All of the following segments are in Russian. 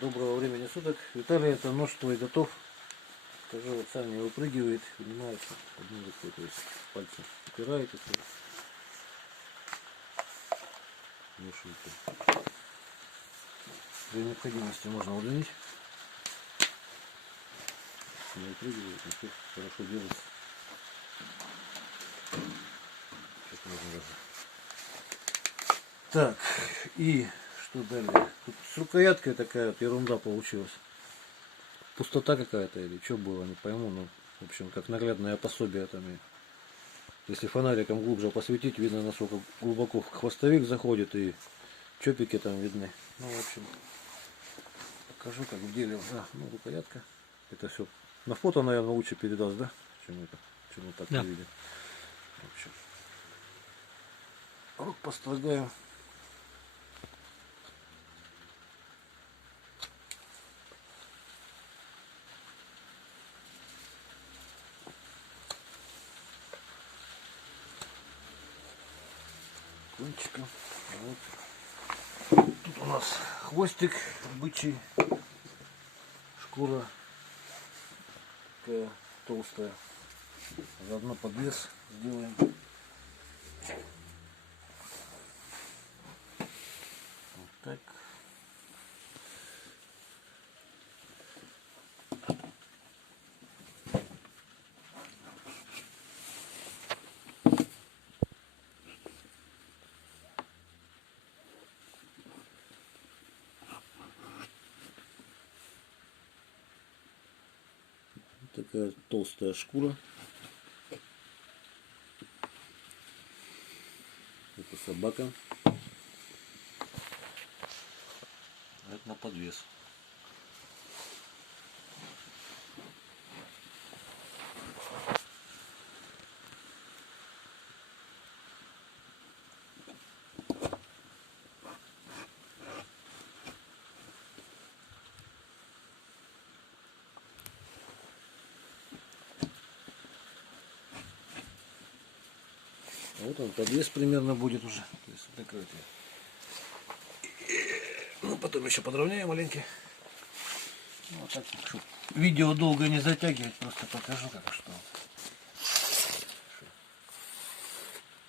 Доброго времени суток. Виталий, это нож твой готов. Скажи, вот сам не выпрыгивает, поднимается одной рукой, то есть пальцем упирает и вешает. При необходимости можно удлинить. Не выпрыгивает, но все хорошо держится. Сейчас можно даже. Так, и что далее? Тут с рукояткой такая вот ерунда получилась. Пустота какая-то или что было, не пойму. Но, в общем, как наглядное пособие там. Если фонариком глубже посветить, видно, насколько глубоко хвостовик заходит и чопики там видны. Ну, в общем, покажу, как в деле. Ну, рукоятка. Это все на фото, наверное, лучше передаст, да? Чем это, чем мы так да. не видим. В общем, рук построгаем. Кончиком. Вот. Тут у нас хвостик бычий, шкура такая толстая. Заодно подвес сделаем. Вот так. Такая толстая шкура. Это собака. Это на подвес. Вот он подвес примерно будет уже. То есть такой вот. Ну потом еще подровняем маленький. Вот так, чтобы видео долго не затягивать, просто покажу как что.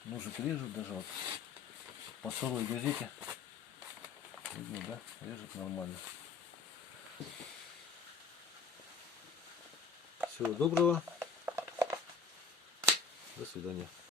Ножик режет даже вот по сырой газете. Видно, да? Режет нормально. Всего доброго. До свидания.